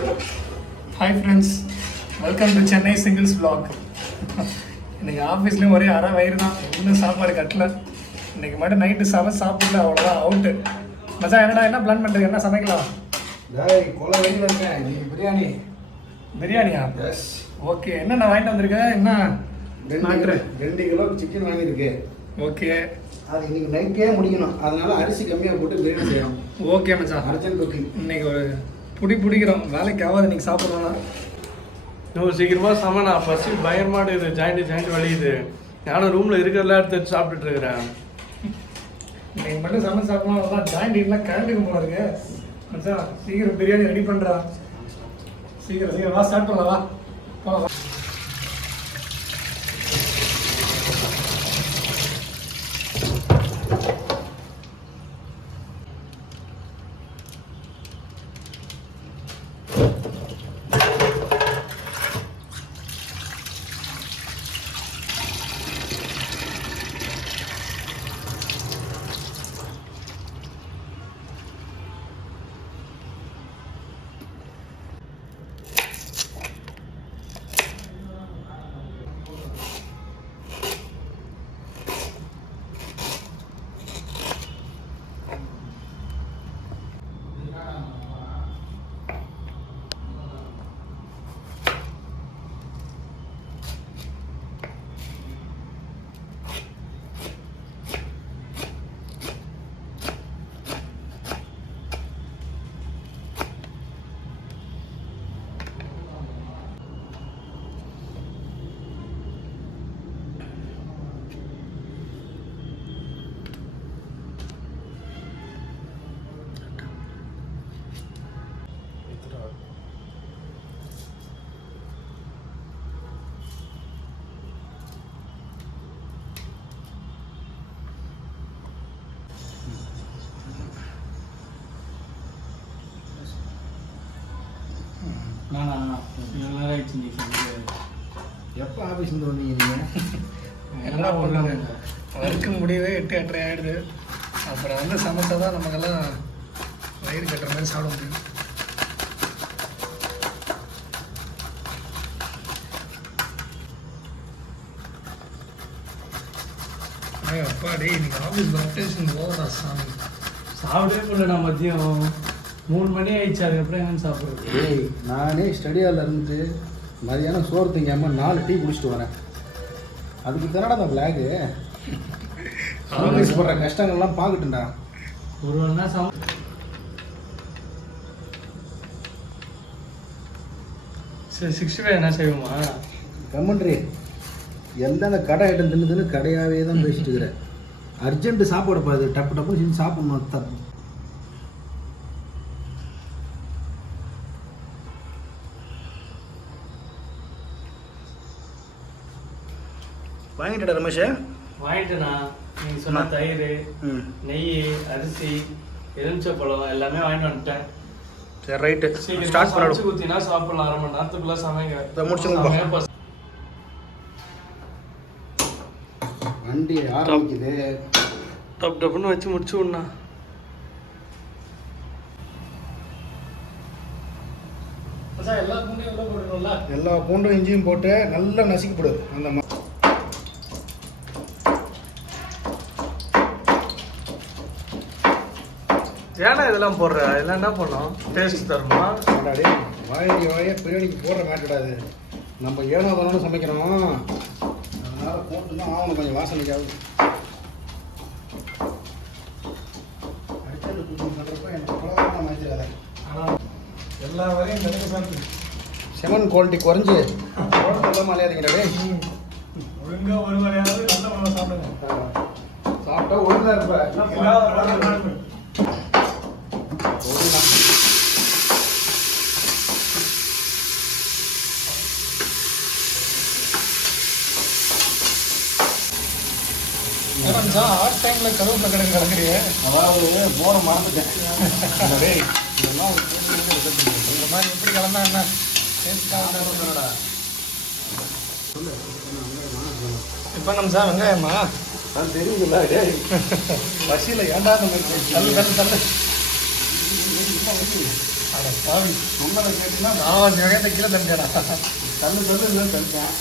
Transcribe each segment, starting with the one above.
Hi friends, welcome to Chennai Singles Vlog. இன்னைக்கு ஆஃபீஸ்லேயும் ஒரே அரை வயிறு தான், இன்னும் சாப்பாடு கட்டல. இன்னைக்கு மட்டும் நைட்டு சாப்பிடல, அவ்வளோதான் அவுட்டு. மச்சான் என்னடா என்ன பிளான் பண்ணுறது, என்ன சமைக்கலாம்? கொலை வெளியில் இருக்கேன். இன்னைக்கு பிரியாணி. பிரியாணியா? எஸ். ஓகே, என்னென்ன வாங்கிட்டு வந்திருக்கேன்? என்ன 2 கிலோ சிக்கன் வாங்கியிருக்கேன். ஓகே, அது இன்னைக்கு நைட்டே முடிக்கணும், அதனால அரிசி கம்மியாக போட்டு பிரியாணி செய்யணும். ஓகே மச்சான், அர்ஜென்ட் குக்கிங். இன்னைக்கு ஒரு பிடிக்கிறோம், வேலைக்கு ஆகாது இன்னைக்கு சாப்பிட்றோம்னா. இன்னும் சீக்கிரமாக சமண்ணா பசி பயங்கரமாட்டு இது ஜாயிண்ட் வலியுது. நானும் ரூமில் இருக்கிறதெல்லாம் எடுத்து சாப்பிட்டுட்டு இருக்கிறேன். இன்னைக்கு மட்டும் சமைச்சு சாப்பிடலாம், தான் ஜாயிண்ட் எல்லாம் கரண்ட்டுக்கு போல இருக்கு. மச்சான் சீக்கிரம் பிரியாணி ரெடி பண்ணுறா, சீக்கிரம் வா, ஸ்டார்ட் பண்ணலாம் வா. எப்போ ஆஃபீஸ்லேருந்து வந்தீங்க நீங்கள்? என்ன பண்ணுறாங்க, ஒர்க்கு முடியவே 8-8:30 ஆகிடுது. அப்புறம் வந்து சமைச்சா தான் நமக்கெல்லாம் வயிறு கட்டுற மாதிரி சாப்பிட முடியும். அப்பா டே, இன்னைக்கு ஆஃபீஸ் ரொட்டேஷன் ஓவரா சாமி. சாப்பிடவே போடல, நான் மதியம் 3 மணி ஆயிடுச்சு. அதுக்கப்புறம் என்னன்னு சாப்பிட்றது? நானே ஸ்டடியாவில் இருந்துட்டு மதியானம் சோறு திங்காமல் 4 டீ குடிச்சிட்டு வரேன். அதுக்கு தானடா அந்த பிளாகு. ஆஃபீஸ் போடுற கஷ்டங்கள்லாம் பார்க்கட்டுண்டா. ஒரு வேளை சரி 65 என்ன செய்வோமா? கம்மன்றி எல்லாம் அந்த கடை ஐட்டம் தின்னு கடையாகவே தான் பேசிட்டு இருக்கிறேன். அர்ஜென்ட்டு சாப்பாடு பாது, டப்பு டப்புன்னு செஞ்சு சாப்பிடணும். தப்பு வாங்கிட்டா ரமேஷ்? வாங்கிட்டேண்ணா. நீங்கள் சொன்ன தயிர், நெய், அரிசி, எலுமிச்சப்பழம் எல்லாமே வாங்கிட்டு வந்துட்டேன். சரி ரைட்டு, ஸ்டார்ட் பண்ணி ஊற்றினா சாப்பிடலாம். 1/2 மணி நேரத்துக்குள்ளே சமைங்க முடிச்சு. வண்டி ஆரம்பிக்குது, டப் டப்புன்னு வச்சு முடிச்சு விடணா. எல்லா பூண்டும் இஞ்சியும் போட்டு நல்லா நசுக்கி போடு. அந்த ஏன்னா இதெல்லாம் போடுற, இதெல்லாம் என்ன பண்ணோம், டேஸ்ட் தருமா? வாய பிரியாணிக்கு போடுற மாட்டாது. நம்ம ஏனோ தானோன்னு சமைக்கிறோம், அதனால போட்டு தான் ஆகணும். கொஞ்சம் வாசனைக்காக அடிச்சல் குக்கிங் பண்ணுறப்ப எனக்கு குழந்தை மாற்றிடாத. ஆனால் எல்லா வரையும் நடக்க செமன் குவாலிட்டி குறைஞ்சி எல்லாம் மலையாதீங்கடே. ஒழுங்காக ஒரு வரையாவது நல்ல உணவு சாப்பிடுங்க. சாப்பிட்டா ஒழுங்காக இருப்பேன். ஆர்ட் டைமில் கருவேப்பிலை கிடங்கு கிடக்குறியே, அதாவது போகிற மறந்துட்டேன். இதெல்லாம் இந்த மாதிரி எப்படி கிளம்பா என்ன டேஸ்ட்டாக? இப்போ நம்ம சார் வெங்காயம்மா நான் தெரியுதுல்ல பசியில் ஏண்டா அந்த மாதிரி தள்ளு தள்ளு தள்ளு. அட சாமி, சொன்னதை கேட்டீங்கன்னா நான் நிறைய கீழே தண்டேடா. தள்ளு இல்லை தள்ளிட்டேன்.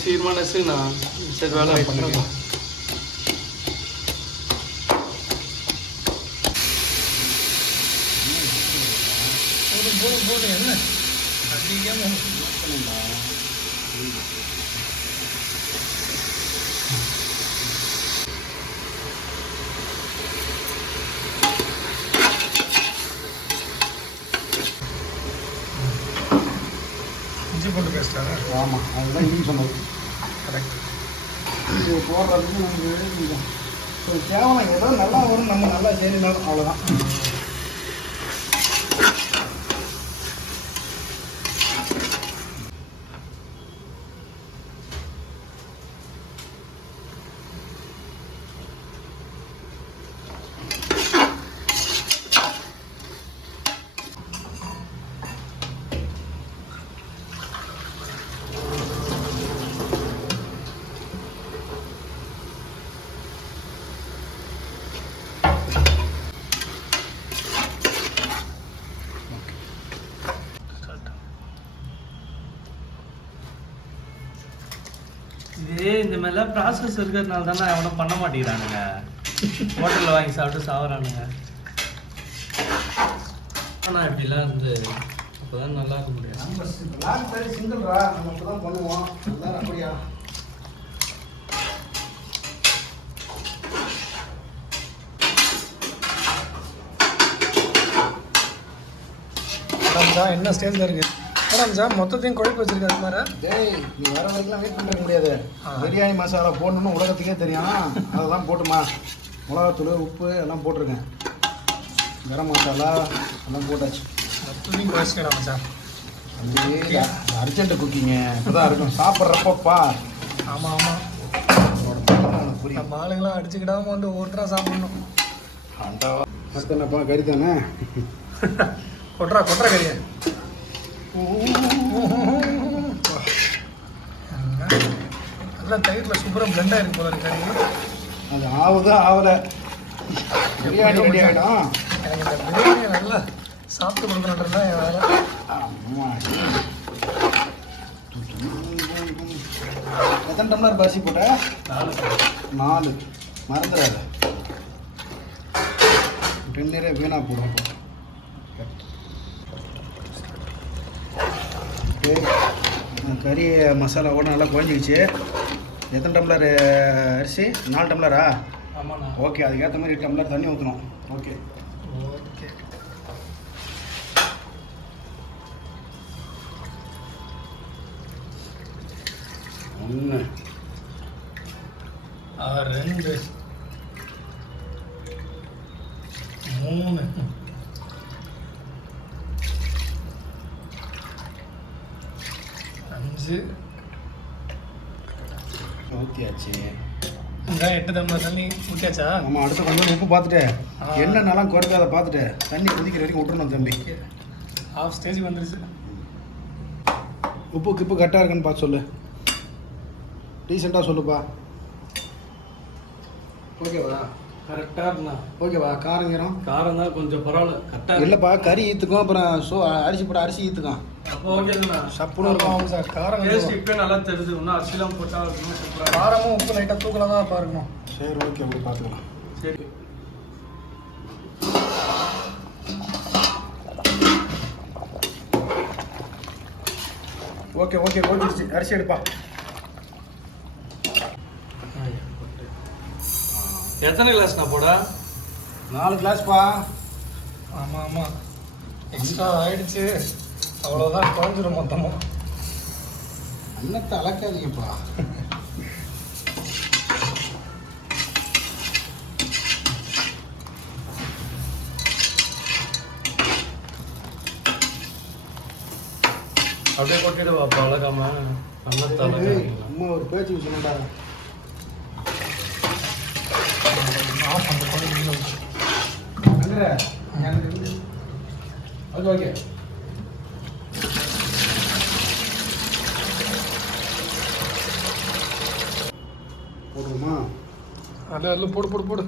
சீக்கிரமா நெசுண்ணா. சரி வேலை பண்ணிக்கலாம். போதும் என்ன அதிகமாக இஞ்சி பூண்டு பேஸ்டா? ஆமாம், அதுதான் இன்றைக்கி சொன்னது. கரெக்ட். இது போடுறதுக்கு நமக்கு ஒரு கேவலம் ஏதோ நல்லா வரும், நம்ம நல்லா செய்யணும், அவ்வளோதான். இதே இந்த மாதிரிலாம் ப்ராசஸ் இருக்கிறதுனால தானே அவனும் பண்ண மாட்டேங்கிறானுங்க. ஹோட்டலில் வாங்கி சாப்பிட்டு சாப்பிட்றானுங்க. ஆனால் இப்படிலாம் இருந்து அப்போ தான் நல்லா இருக்க முடியும். நம்ம பிளாக் பேர் சிங்கிள்ரா, நம்ம இப்போ தான் பண்ணுவோம். அதுதான் அப்படியா? ராம்ஜா என்ன ஸ்டேஜில் இருக்கு? ராம்ஜா மொத்தத்தையும் குழப்பி வச்சிருக்காரு மாதிரி. டேய், நீ வர வரைக்கும் வெயிட் பண்ணிருக்க முடியாது. பிரியாணி மசாலா போடணும்னு உலகத்துக்கே தெரியும். அதெல்லாம் போட்டுமா, மிளகாத்தூள், உப்பு எல்லாம் போட்டிருக்கேன். கரம் மசாலா எல்லாம் போட்டாச்சு. மொத்தத்தையும் குழச்சிக்கடா மச்சான். அப்படியே அர்ஜென்ட் குக்கிங்க இப்போ தான் இருக்கும். சாப்பிட்றப்பப்பா. ஆமாம் ஆமாம், உனக்கு புரியும். நம்ம ஆளுங்களாம் அடிச்சுக்கிடாமல் வந்து ஒவ்வொருத்தராக சாப்பிடணும். அடுத்து என்னப்பா, கறி தானே? கொட்றா கறியை. நல்லா தயிரில் சூப்பராக பிளெண்ட் ஆகிருக்கு போல இருக்கு கறி. அது ஆகுது ஆகலை, பிரியாணி ரெடி ஆகிடும். எனக்கு இந்த பிரியாணியை நல்லா சாப்பிட்டு கொடுக்கணுன்றது தான் என் வேலை. அம்மா, எத்தனை டம்ளர் அரிசி போட்ட? 4. மறந்துடாத, டென்னரே வீணாக போடும். ஓகே, கறி மசாலாவோட நல்லா குழஞ்சிக்கிச்சு. எத்தனை டம்ளர் அரிசி? 4 டம்ளரா? ஆமாண்ணா. ஓகே, அதுக்கேற்ற மாதிரி 8 டம்ளர் தண்ணி ஊற்றணும். ஓகே ஓகே, 1 2 3 5 ஊற்றியாச்சு. இந்த 8 டம்ளர் தண்ணி ஊற்றியாச்சா? நம்ம அடுத்த கொஞ்சம் உப்பு பார்த்துட்டு எண்ணெய்னாலாம் குறைக்காத பார்த்துட்டு தண்ணி கொதிக்கிற வரைக்கும் விட்டுறணும் தம்பி. ஹாஃப் ஸ்டேஜ் வந்துருச்சு. உப்பு கிப்பு கரெக்டாக இருக்குன்னு பார்த்து சொல்லு, டீசெண்டாக சொல்லுப்பா. ஓகேவா? கரெக்டாக இருந்தா ஓகேவா? காரங்கிறோம் காரம் தான் கொஞ்சம் பரவாயில்ல. கரெக்டாக இல்லைப்பா, கறி ஈத்துக்கும், அப்புறம் அரிசி போட அரிசி ஈத்துக்கும். அப்போ ஓகேங்கண்ணா. சப்புன்னு இருக்கும் சார். காரம் டேஸ்ட் இப்போ நல்லா தெரியுது. இன்னும் அரிசிலாம் போட்டால் இன்னும் சூப்பராக. காரமும் உப்பு லைட்டாக தூக்கலாக தான் பாருக்கணும். சரி, ஓகே, அப்படி பார்த்துக்கலாம். சரி, ஓகே ஓகே, ஓகே, அரிசி எடுப்பா. எத்தனை கிளாஸ்ண்ணா போட? 4 கிளாஸ்ப்பா. ஆமாம் ஆமாம், எக்ஸ்ட்ரா ஆயிடுச்சு. அவ்வளோதான், குறைஞ்சிடும் மொத்தமாக. அன்னத்தை அளக்காதீங்கப்பா. அப்படியே கொட்டிடுவாப்பா அழகாம. நம்ம ஒரு பேச்சு சொன்னடா. ஆஃப் அந்த குழந்தைங்கள வச்சு ஓகே ஓகே. அதில் போடு போடு போடு.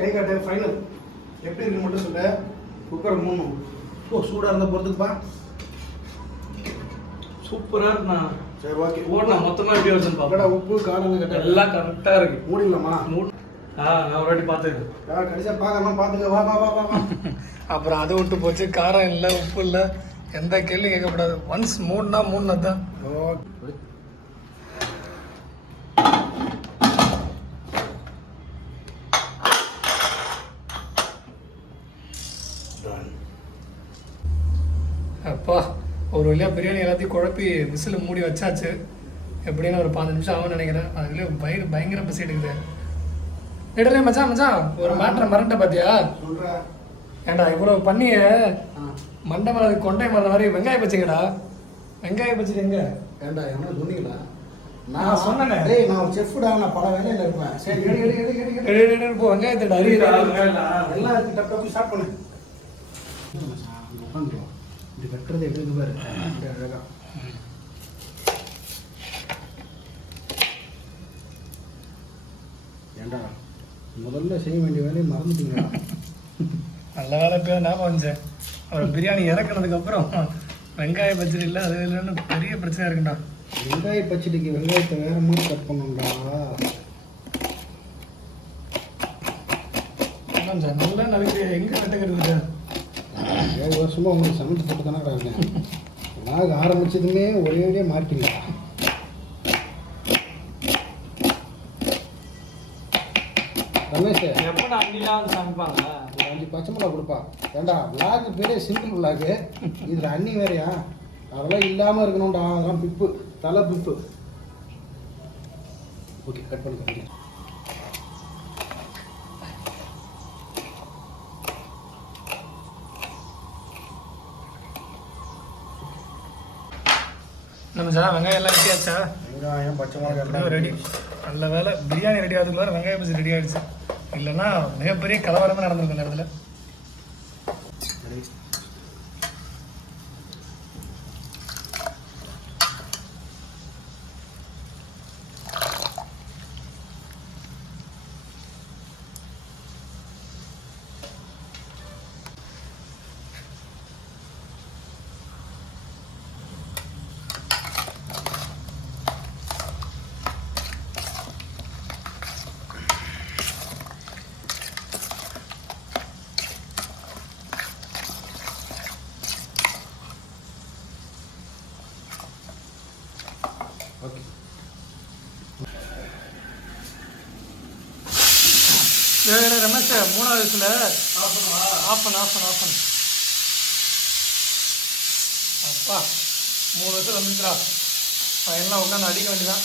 கை காட்டு ஃபைனல் எப்படி இருக்கு மட்டும் சொல்ல. குக்கர் 3 சூடாக இருந்தால் பொறுத்துக்குப்பா. சூப்பராக இருக்குண்ணா. சரி ஓகே ஓடனா மொத்தமாக எப்படி வருதுன்னு பக்கடா உப்பு காரம் கட்ட எல்லாம் கரெக்டாக இருக்கு. மூடிடலாமா? நான் ஒரு வாட்டி பார்த்துருக்கேன். கடைசியாக பார்க்கலாம் பார்த்துக்க. வா வா வா வா வா. அப்புறம் அது விட்டு போச்சு. காரம் இல்லை, உப்பு இல்லை, எந்த கேள்வியும் கேட்கக்கூடாது. ஒன்ஸ் மூணுனா மூணு தான். ஓகே அப்பா ஒரு வழியாக பிரியாணி எல்லாத்தையும் குழப்பி விசில் மூடி வச்சாச்சு. எப்படின்னு ஒரு 5 நிமிஷம் ஆகும்னு நினைக்கிறேன். அதுக்குள்ளே பயங்கர பசி எடுக்குது. இடலே மச்சான் ஒரு மேட்ரை மறந்துட்ட பார்த்தியா? ஏண்டா இவ்வளோ பண்ணிய மண்டை மேலே கொண்டை மேலே மாதிரி வெங்காய பச்சைங்கடா. வெங்காய பச்சை எங்க? ஏண்டா என்ன சொன்னீங்களா? நான் சொன்னேன். டேய் நான் ஒரு செஃப்டா, நான் பல வேலையில் இருப்பேன். சரி எடு போ வெங்காயத்தை அறிய எல்லாம் இருக்கு. டப்பு ஸ்டார்ட் பண்ணு. உட்காந்துருவோம். இது கட்டுறது எப்படி இருக்கு பாரு. அழகா ஏண்டா முதல்ல செய்ய வேண்டிய வேலையை மறந்துட்டீங்களா? நல்ல வேலை பேர் ஞாபகம் வந்துச்சு. அவர் பிரியாணி இறக்குனதுக்கப்புறம் வெங்காய பச்சடி இல்லை அது இல்லைன்னு பெரிய பிரச்சனை இருக்குண்டா. வெங்காய பச்சடிக்கு வெங்காயத்தை வேற மாதிரி கட் பண்ணுண்டா. நல்லா நறுக்கு எங்கே வெட்டுக்கிறது? 7 வருஷமாக உங்களுக்கு சமைச்சு போட்டு தானே இருக்கேன். நாங்கள் ஆரம்பிச்சதுமே ஒரே மார்க்கிங்க. ரமேஷ் எப்போ நான் அன்னிலாம் வந்து சமைப்பாங்க. ஒரு 5 பச்சை மிளகா கொடுப்பா. ஏண்டா விளாகு பேரே சிம்பிள் விளாகு, இதில் அண்ணி வேறையா? அதெல்லாம் இல்லாமல் இருக்கணும்டா. அதெல்லாம் பிப்பு, தலை பிப்பு. ஓகே கட் பண்ணிக்க. நம்ம சார் வெங்காயம் எல்லாம் ரெடியாச்சா? வெங்காயம் பச்சை மிளகா ரெடி. நல்ல வேலை பிரியாணி ரெடி ஆகுதுக்குள்ள வெங்காய பச்சடி ரெடி ஆகிடுச்சு. இல்லைன்னா மிகப்பெரிய கலவரமே நடந்திருக்கும் இந்த இடத்துல. ஓகே ரமேஷ் 3வது வயசுல ஆஃப் பண்ணு. அப்பா 3 வருஷம் வந்துச்சுடா. எல்லாம் உட்காந்து அடிக்க வேண்டியதான்.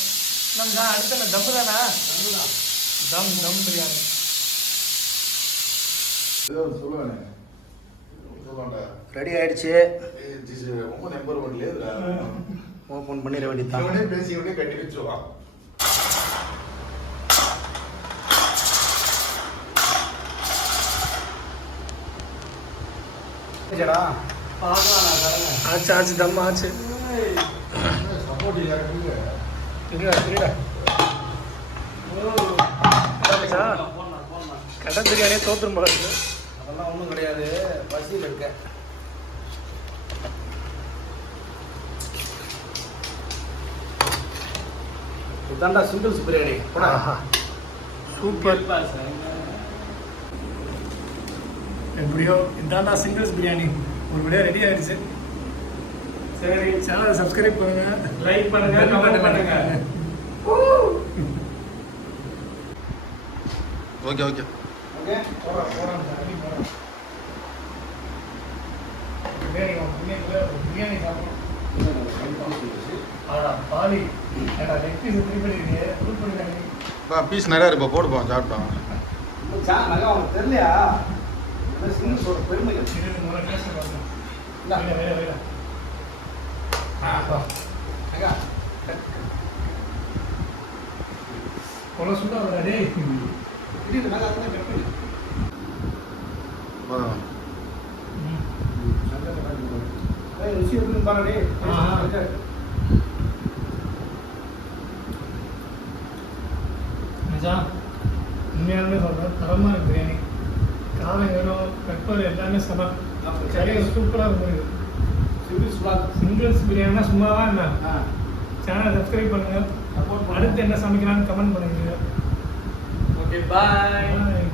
நம்ம அடுத்த என்ன தம்பு தானே? தம் பிரியாணி ரெடி ஆயிடுச்சு. ஓப்பன் பண்ணிட வேண்டியதான். ஆச்சு தம் ஆச்சு. கடை பிரியாணியே தோத்துரும் போல இருக்கு. அதெல்லாம் ஒன்றும் கிடையாது. பசியில் இருக்க. இதாண்டா சிங்கிள்ஸ் பிரியாணி. சூப்பர். எப்படியோ இதாண்டா சிங்கிள்ஸ் பிரியாணி. ஒரு வீடியோ ரெடி ஆயிடுச்சு. சரி சேனலை சப்ஸ்கிரைப் பண்ணுங்க, லைக் பண்ணுங்க, கமெண்ட் பண்ணுங்க. ஓகே ஓகே ஓகே போறோம். பிரியாணி சாப்பிடும். பாலி லெக் பீஸ் த்ரீ பண்ணிருக்கீங்க. ஃபுல் பண்ணிருக்காங்க. பீஸ் நிறையா இருப்பா போடுப்போம் சாப்பிட்டோம். உனக்கு தெரியலையா? சிங்கிள்ஸோட பெருமை. வேற வேற வேற அக்கா அவ்வளோ சுண்டா வருடா டேய். இது நாங்கள் அதுதான் கட் பண்ணி ருசி எப்படின்னு பாருடே. மச்சான் உண்மையாலுமே சொல்கிறேன், தரமாக இருக்கு பிரியாணி. காரம் வேணும், பெப்பர் எல்லாமே செம. சரியாக சூப்பராக இருக்கும். சிங்கிள்ஸ் பிரியாணினா சும்மாவா என்ன? சேனலை சப்ஸ்கிரைப் பண்ணுங்கள். அடுத்து என்ன சமைக்கலாம்னு கமெண்ட் பண்ணுங்க. Okay bye.